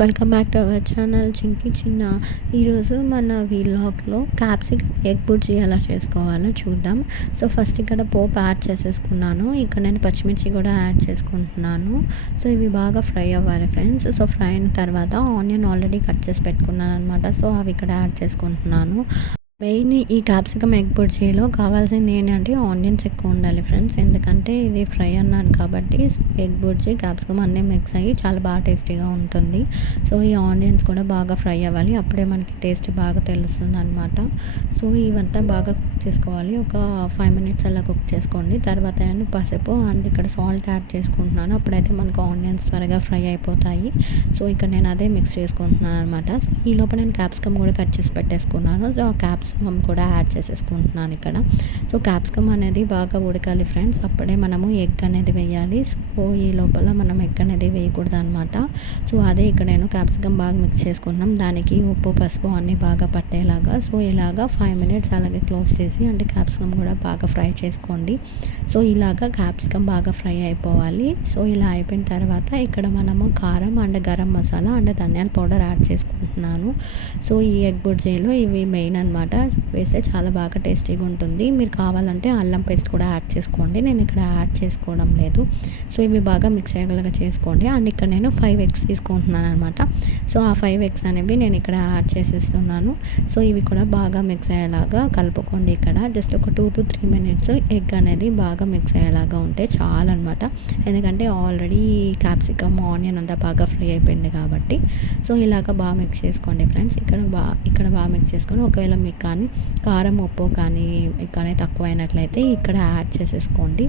Welcome back to our channel Chinki Chinna. ఈరోజు మన వీలాగ్లో capsicum egg bhurji ఎలా చేసుకోవాలో చూద్దాం. సో ఫస్ట్ ఇక్కడ పోపు యాడ్ చేసేసుకున్నాను. ఇక్కడ నేను పచ్చిమిర్చి కూడా యాడ్ చేసుకుంటున్నాను. సో ఇవి బాగా ఫ్రై అవ్వాలి ఫ్రెండ్స్. సో ఫ్రై అయిన తర్వాత ఆనియన్ ఆల్రెడీ కట్ చేసి పెట్టుకున్నాను అనమాట. సో అవి ఇక్కడ యాడ్ చేసుకుంటున్నాను. మెయిన్ ఈ క్యాప్సికమ్ ఎగ్ బుర్జీలో కావాల్సింది ఏంటంటే ఆనియన్స్ ఎక్కువ ఉండాలి ఫ్రెండ్స్. ఎందుకంటే ఇది ఫ్రై అన్నాను కాబట్టి ఎగ్ బుర్జీ క్యాప్సికమ్ అన్నీ మిక్స్ అయ్యి చాలా బాగా టేస్టీగా ఉంటుంది. సో ఈ ఆనియన్స్ కూడా బాగా ఫ్రై అవ్వాలి. అప్పుడే మనకి టేస్ట్ బాగా తెలుస్తుంది అనమాట. సో ఇవంతా బాగా కుక్ చేసుకోవాలి. ఒక 5 మినిట్స్ అలా కుక్ చేసుకోండి. తర్వాత నేను పసుపు అండ్ ఇక్కడ సాల్ట్ యాడ్ చేసుకుంటున్నాను. అప్పుడైతే మనకు ఆనియన్స్ త్వరగా ఫ్రై అయిపోతాయి. సో ఇక్కడ నేను అదే మిక్స్ చేసుకుంటున్నాను అనమాట. సో ఈ లోపల నేను క్యాప్సికమ్ కూడా కట్ చేసి పెట్టేసుకున్నాను. సో ఆ క్యాప్సికమ్ కూడా యాడ్ చేసేసుకుంటున్నాను ఇక్కడ. సో క్యాప్సికమ్ అనేది బాగా ఉడకాలి ఫ్రెండ్స్. అప్పుడే మనము ఎగ్ అనేది వేయాలి. సో ఈ లోపల మనం ఎగ్ అనేది వేయకూడదు అనమాట. సో అదే ఇక్కడ నేను క్యాప్సికమ్ బాగా మిక్స్ చేసుకున్నాం. దానికి ఉప్పు పసుపు అన్నీ బాగా పట్టేలాగా. సో ఇలాగా 5 మినిట్స్ అలాగే క్లోజ్ చేసి అంటే క్యాప్సికమ్ కూడా బాగా ఫ్రై చేసుకోండి. సో ఇలాగా క్యాప్సికమ్ బాగా ఫ్రై అయిపోవాలి. సో ఇలా అయిపోయిన తర్వాత ఇక్కడ మనము కారం అండ్ గరం మసాలా అండ్ ధనియాల పౌడర్ యాడ్ చేసుకుంటున్నాను. సో ఈ ఎగ్ బుర్జీలో ఇవి మెయిన్ అనమాట. వేస్తే చాలా బాగా టేస్టీగా ఉంటుంది. మీరు కావాలంటే అల్లం పేస్ట్ కూడా యాడ్ చేసుకోండి. నేను ఇక్కడ యాడ్ చేసుకోవడం లేదు. సో ఇవి బాగా మిక్స్ అయ్యేలాగా చేసుకోండి. అండ్ ఇక్కడ నేను 5 ఎగ్స్ తీసుకుంటున్నాను అనమాట. సో ఆ 5 ఎగ్స్ అనేవి నేను ఇక్కడ యాడ్ చేసేస్తున్నాను. సో ఇవి కూడా బాగా మిక్స్ అయ్యేలాగా కలుపుకోండి. ఇక్కడ జస్ట్ ఒక 2 to 3 మినిట్స్ ఎగ్ అనేది బాగా మిక్స్ అయ్యేలాగా ఉంటే చాలు అనమాట. ఎందుకంటే ఆల్రెడీ క్యాప్సికమ్ ఆనియన్ అంతా బాగా ఫ్రై అయిపోయింది కాబట్టి. సో ఇలాగ బాగా మిక్స్ చేసుకోండి ఫ్రెండ్స్. ఇక్కడ బాగా మిక్స్ చేసుకొని ఒకవేళ మీకు కానీ కారం ఉప్పు కానీ తక్కువ అయినట్లయితే ఇక్కడ యాడ్ చేసేసుకోండి.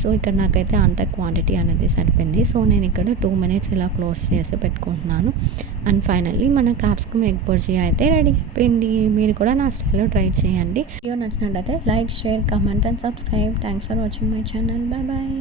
సో ఇక్కడ నాకైతే అంత క్వాంటిటీ అనేది సరిపోయింది. సో నేను ఇక్కడ 2 మినిట్స్ ఇలా క్లోజ్ చేసి పెట్టుకుంటున్నాను. అండ్ ఫైనల్లీ మన క్యాప్సికమ్ ఎగ్ బుర్జీ అయితే రెడీ అయిపోయింది. మీరు కూడా నా స్టైల్లో ట్రై చేయండి. వీడియో నచ్చినట్లయితే like, share, comment and subscribe. Thanks for watching my channel. Bye bye.